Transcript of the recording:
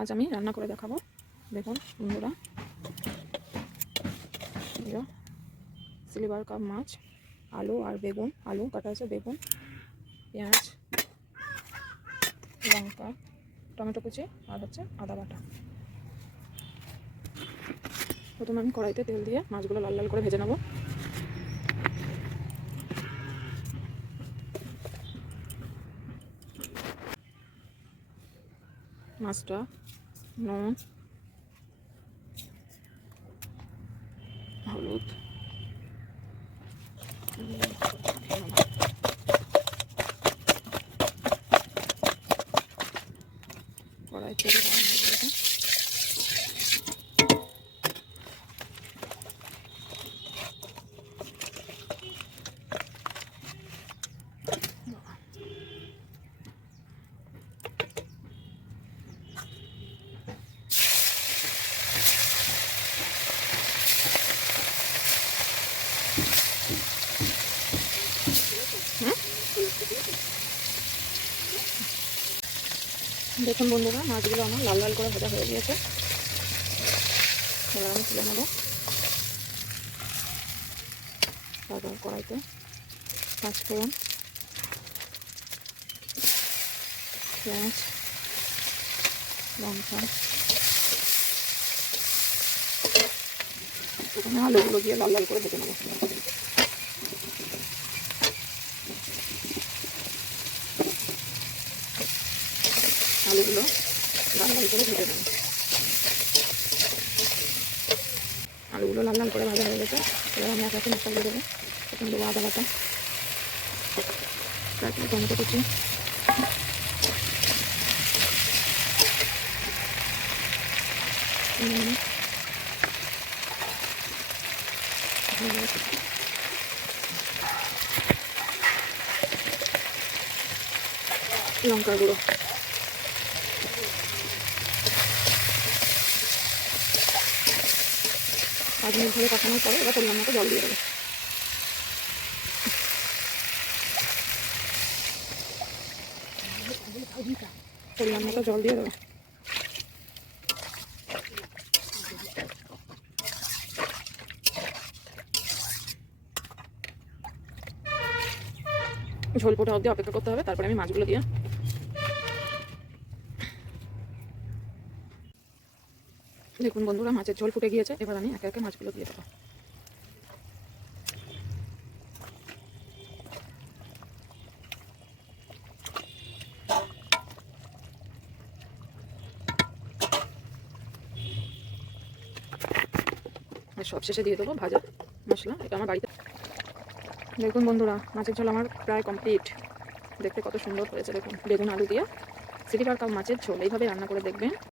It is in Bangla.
আজ আমি রান্না করে দেখাবো। দেখুন বন্ধুরা, সিলভার কাপ মাছ, আলু আর বেগুন, আলু কাটা আছে, বেগুন, পেঁয়াজ, লঙ্কা, টমেটো কুচি আর হচ্ছে আদা বাটা। প্রথমে আমি কড়াইতে তেল দিয়ে মাছগুলো লাল লাল করে ভেজে নেব। মাছটা নুন, হলুদ, কড়াই তেল দেখুন বন্ধুরা, মাছগুলো আমার লাল লাল করে ভাজা হয়ে গিয়েছে। এবার আমি তুলে নেব। তারপর কড়াইতে পাঁচফোড়ন, পেঁয়াজ, লঙ্কা, প্রথমে আলুগুলো দিয়ে লাল লাল করে ভেজে নেব। আলুগুলো লাল লাল করে ভেজে নেব। আলুগুলো লাল লাল করে ভাজা হয়ে গেছে। এবার আমি এক একে মশলা দেবো। প্রথমে দেবো আদা বাটা, তারপরে টমেটো কুচি, লঙ্কার গুঁড়ো, 5 মিনিট ধরে কষানোর পরে এবার পরিমাণ মতো জল দিয়ে দেবো। পরিমাণ মতো জল দিয়ে দেবো। ঝোল ফোটা অবধি অপেক্ষা করতে হবে। তারপরে আমি মাছগুলো দিয়ে দেখুন বন্ধুরা, মাছের ঝোল ফুটে গিয়েছে। এবার আমি একে একে মাছগুলো দিয়ে দেবো। আর সবশেষে দিয়ে দেবো ভাজা মশলা। এটা আমার বাড়িতে। দেখুন বন্ধুরা, মাছের ঝোল আমার প্রায় কমপ্লিট। দেখতে কত সুন্দর হয়েছে দেখুন। বেগুন আলু দিয়ে সিলভার কাপ মাছের ঝোল এইভাবে রান্না করে দেখবেন,